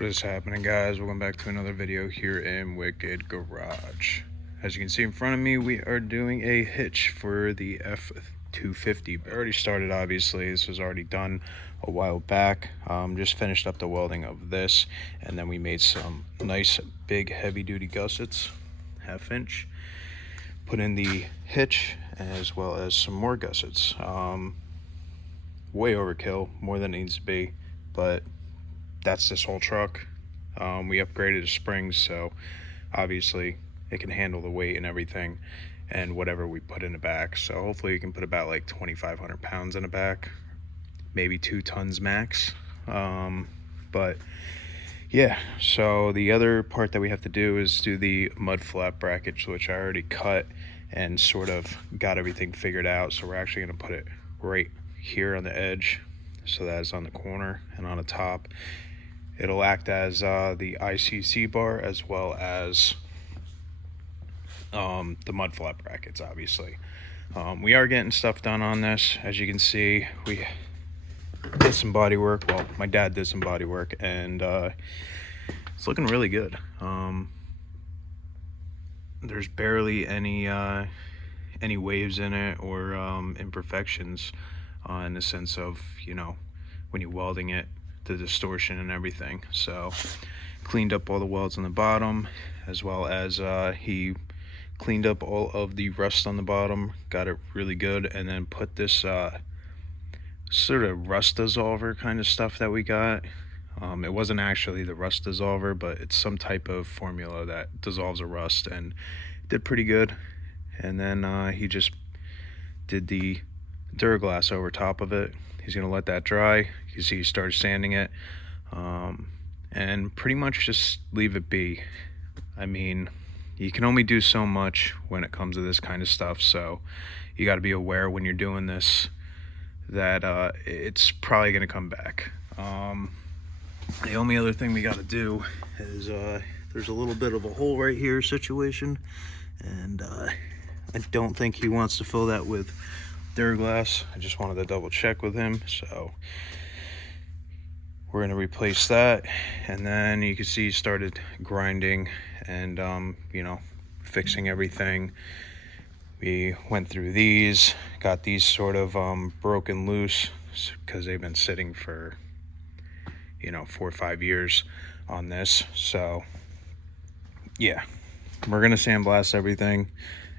What is happening, guys? Welcome back to another video here in Wicked Garage. As you can see in front of me, we are doing a hitch for the F250. I already started, obviously. This was already done a while back. Just finished up the welding of this, and then we made some nice big heavy duty gussets, 1/2 inch. Put in the hitch as well as some more gussets. Way overkill, more than it needs to be, but that's this whole truck. We upgraded the springs, so obviously it can handle the weight and everything and whatever we put in the back. So hopefully we can put about like 2,500 pounds in the back, maybe 2 tons max. But yeah, so the other part that we have to do is do the mud flap brackets, which I already cut and sort of got everything figured out. So we're actually going to put it right here on the edge, so that is on the corner, and on the top it'll act as the ICC bar as well as the mud flap brackets, obviously. We are getting stuff done on this. As you can see, we did some body work. Well, my dad did some body work, and it's looking really good. There's barely any waves in it or imperfections in the sense of, you know, when you're welding it, the distortion and everything. So cleaned up all the welds on the bottom, as well as he cleaned up all of the rust on the bottom, got it really good, and then put this sort of rust dissolver kind of stuff that we got. It wasn't actually the rust dissolver, but it's some type of formula that dissolves a rust, and it did pretty good. And then he just did the Duraglass over top of it. He's gonna let that dry. You can see he started sanding it, and pretty much just leave it be. I mean, you can only do so much when it comes to this kind of stuff, so you got to be aware when you're doing this that it's probably gonna come back. The only other thing we got to do is there's a little bit of a hole right here situation, and I don't think he wants to fill that with Duraglass. I just wanted to double check with him, so we're going to replace that. And then you can see he started grinding and you know, fixing everything. We went through these, got these sort of broken loose because they've been sitting for, you know, 4 or 5 years on this. So yeah, we're gonna sandblast everything.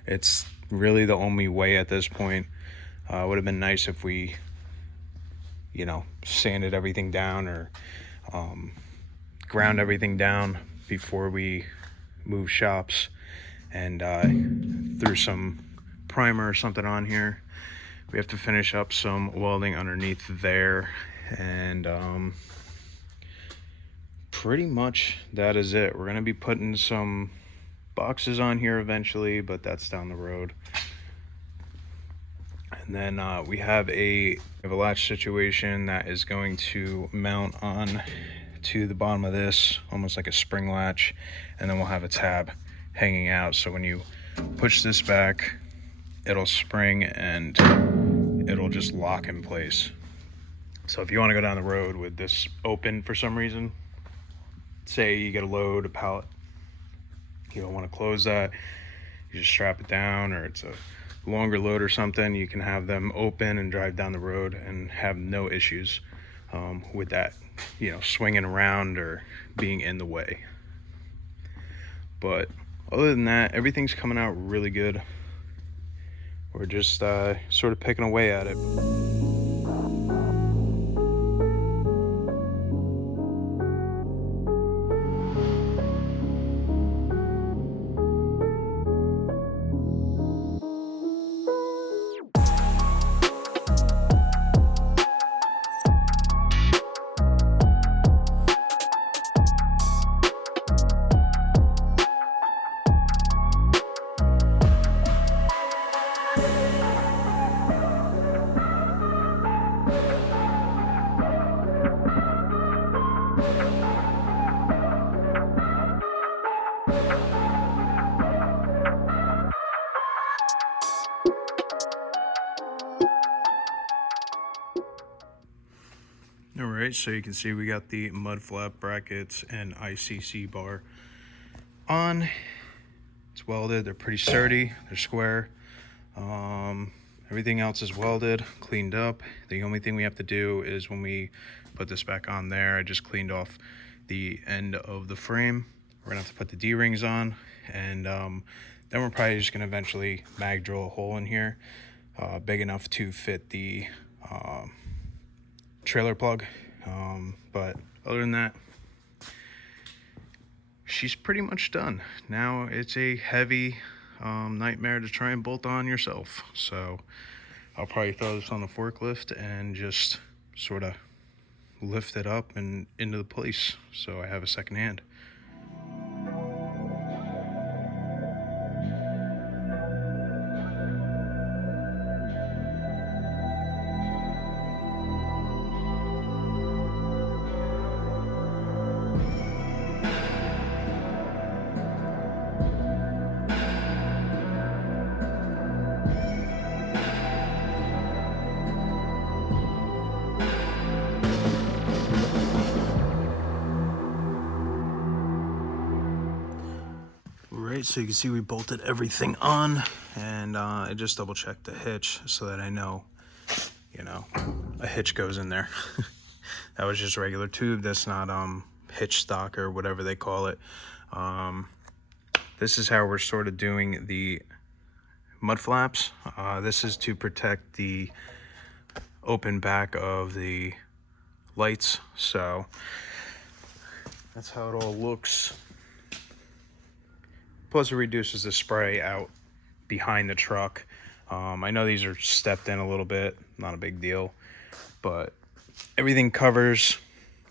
It's really the only way at this point. Would have been nice if we, you know, sanded everything down or ground everything down before we move shops, and threw some primer or something on here. We have to finish up some welding underneath there, and pretty much that is it. We're gonna be putting some boxes on here eventually, but that's down the road. And then we have a latch situation that is going to mount on to the bottom of this, almost like a spring latch, and then we'll have a tab hanging out, so when you push this back, it'll spring and it'll just lock in place. So if you want to go down the road with this open for some reason, say you get a load, a pallet, you don't want to close that, you just strap it down, or it's a longer load or something, you can have them open and drive down the road and have no issues with that, you know, swinging around or being in the way. But other than that, everything's coming out really good. We're just sort of picking away at it. Alright, so you can see we got the mud flap brackets and ICC bar on. It's welded, they're pretty sturdy, they're square. Everything else is welded, cleaned up. The only thing we have to do is when we put this back on there, I just cleaned off the end of the frame. We're gonna have to put the D-rings on, and then we're probably just gonna eventually mag drill a hole in here, big enough to fit the trailer plug. But other than that, she's pretty much done. Now it's a heavy nightmare to try and bolt on yourself. So I'll probably throw this on the forklift and just sort of lift it up and into the place so I have a second hand. Right, so you can see we bolted everything on, and I just double checked the hitch so that I know, a hitch goes in there. That was just regular tube. That's not hitch stock or whatever they call it. This is how we're sort of doing the mud flaps. This is to protect the open back of the lights. So that's how it all looks. Plus it reduces the spray out behind the truck. I know these are stepped in a little bit, not a big deal, but everything covers.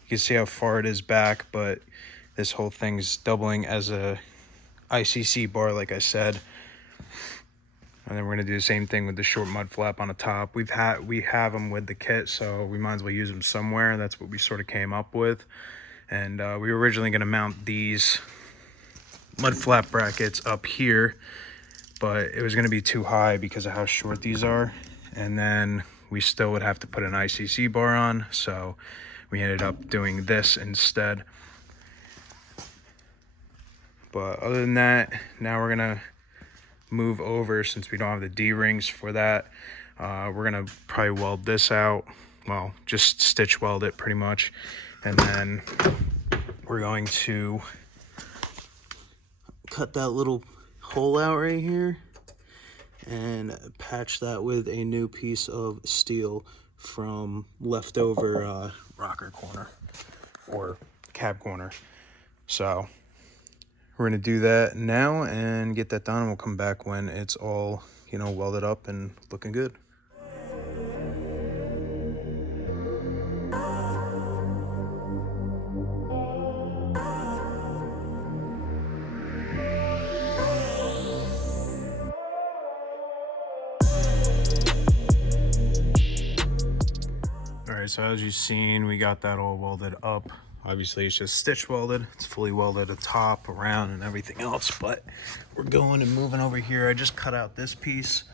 You can see how far it is back, but this whole thing's doubling as a ICC bar, like I said. And then we're gonna do the same thing with the short mud flap on the top. We have them with the kit, so we might as well use them somewhere. That's what we sort of came up with. And we were originally gonna mount these mud flap brackets up here, but it was going to be too high because of how short these are, and then we still would have to put an ICC bar on, so we ended up doing this instead. But other than that, now we're gonna move over, since we don't have the D-rings for that. We're gonna probably weld this out, well, just stitch weld it pretty much, and then we're going to cut that little hole out right here and patch that with a new piece of steel from leftover rocker corner or cab corner. So we're gonna do that now and get that done, and we'll come back when it's all welded up and looking good. Alright, so as you've seen, we got that all welded up. Obviously it's just stitch welded, it's fully welded atop, around, and everything else, but we're going and moving over here. I just cut out this piece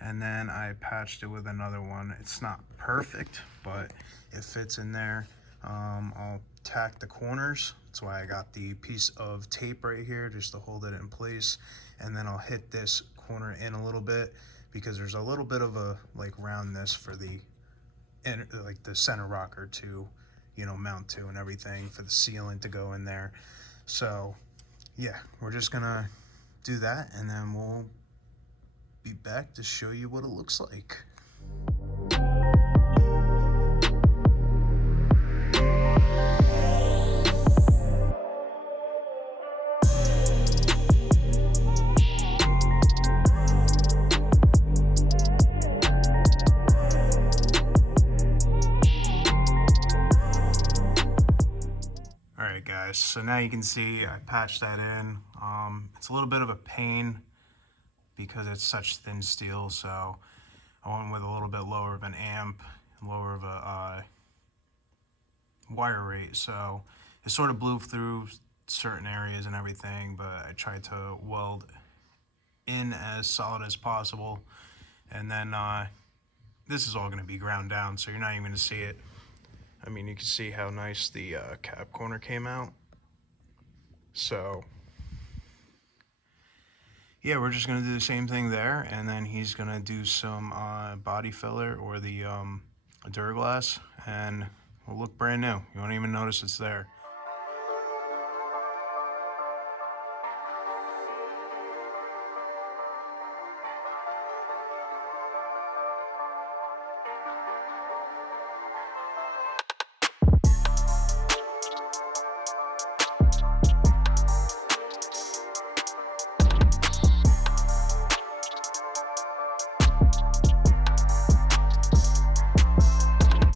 and then I patched it with another one. It's not perfect, but it fits in there. I'll tack the corners. That's why I got the piece of tape right here just to hold it in place, and then I'll hit this corner in a little bit because there's a little bit of a roundness for the center rocker to mount to, and everything for the sealant to go in there. So yeah, we're just gonna do that, and then we'll be back to show you what it looks like. Alright guys, so now you can see I patched that in. It's a little bit of a pain because it's such thin steel, so I went with a little bit lower of an amp, lower of a wire rate, so it sort of blew through certain areas and everything, but I tried to weld in as solid as possible. And then this is all going to be ground down, so you're not even going to see it I mean, you can see how nice the cap corner came out. So yeah, we're just gonna do the same thing there, and then he's gonna do some body filler or the Duraglass, and it'll look brand new. You won't even notice it's there.